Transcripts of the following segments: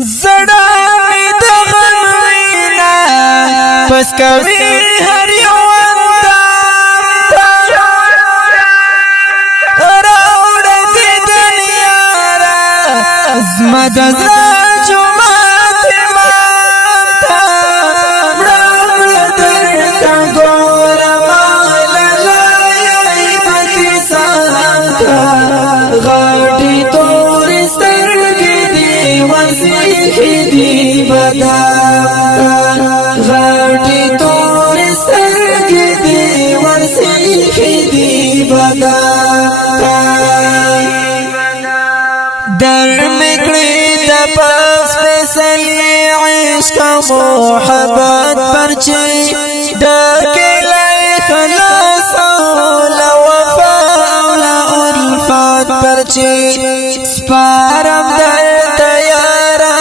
زړه مې د غم وینا پس کوي هر یو اندام راوړه دې دنیا را زما د زړه جومات امام ته راوړه درته ګورم لالای پکې سلام ته غاټې تورې سترګې دې وسیخې دي بدام غاټې تورې سترګې دې وسیخې دي بدام در مکړې د پاس فیصلې عشق محبت پرچې ډکې لای خلاص له وفا او له الفات پرچې سپارم درته یاره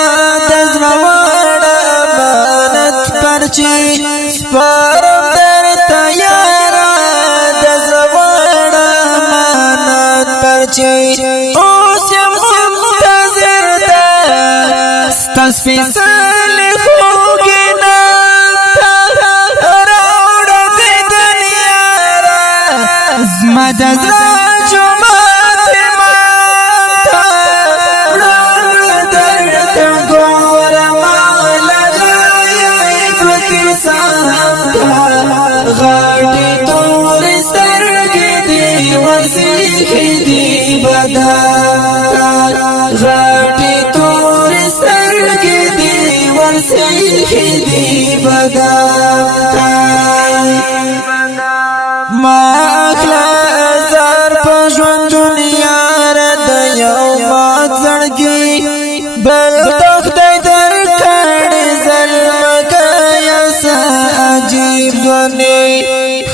د زړه واړه امانت پرچې سپارم درته یاره د زړه واړه امانت پرچې سپیڅلې خوږې نام ته راوړه دې دنیا را زما د زړه جومات امام ته راوړه درته ګورم لالای پکې سلام ته غاټې تورې سترګې دې وسیخې دي بدام غاټې تورې سترګې دې وسیخې دي بدام ما اخلا زار په ژوند دنیا را د یو مات زړګي بل د خدای درکړې ظلمکه څه عجیب ځواني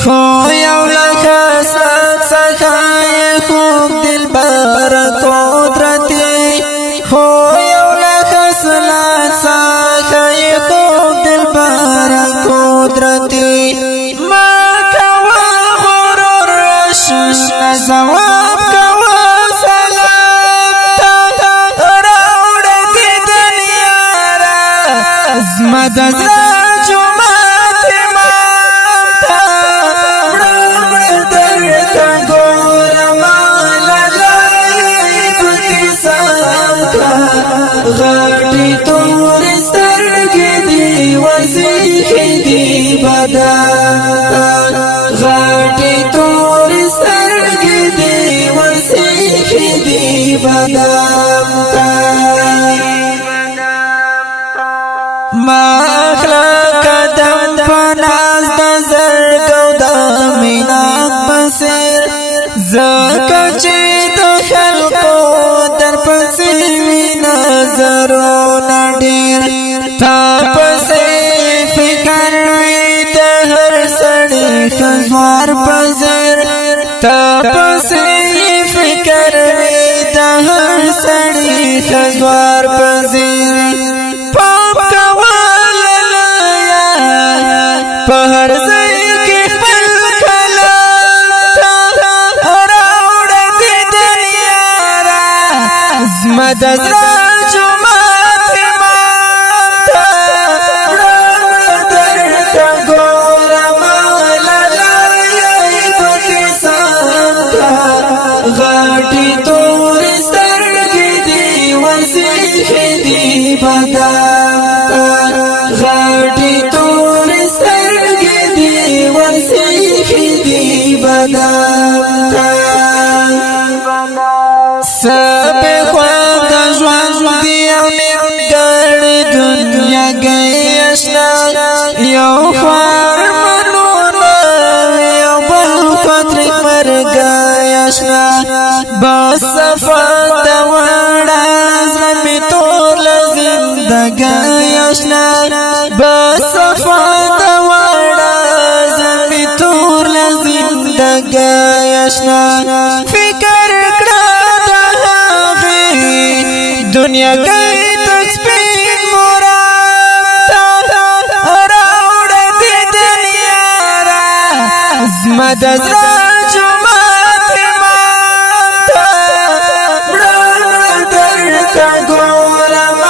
خو یو له خصلت څخه یې خوب دلبر قدرتي خو یو له خصلت څخه یې خوب دلبر قدرتي ما کوه غرور شنه ځواب کوه سلام ته راوړه دې دنیا را زما د زړه جومات امام ته راوړه درته ګورم لالای پکې سلام ته غاټې تورې سترګې دې وسیخې دي بدام غاټې تورې سترګې دې وسیخې دي بدام ما اخلا قدم په ناز د زړګو د مینات بسیر زکه چې د خلقو در پسې وي نظرونه ډېر تا پسې فکر وي د هر سړي ښځوار په ځیر تا پسې فکر وي د هر سړي ښځوار په ځیر پام کوه لالیه په هر ځای کې خپل کلام ته راوړه دې دنیا را زما د زړه جومات امام ته راوړه درته ګورم لالای پکې سلام ته غاټې تورې سترګې دې وسیخې دي بدام غاټې تورې سترګې دې وسیخې دي بدام سبې خواب د ژوند دی او نیمګړې دنیا گئی اشنا یو خوار منونه یو بل خطرې مرګی اشنا بس صفا د وړه زړه مې ټول زندګۍ اشنا بس صفا د وړه زړه مې ټول زندګۍ اشنا فکر کړه دنیا گئی تک سپین مرام تا راوڑا دی دنیا را زما د زړه جومات امام تا مړه درته ګورم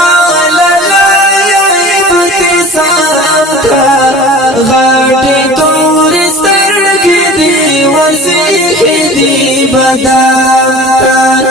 قدم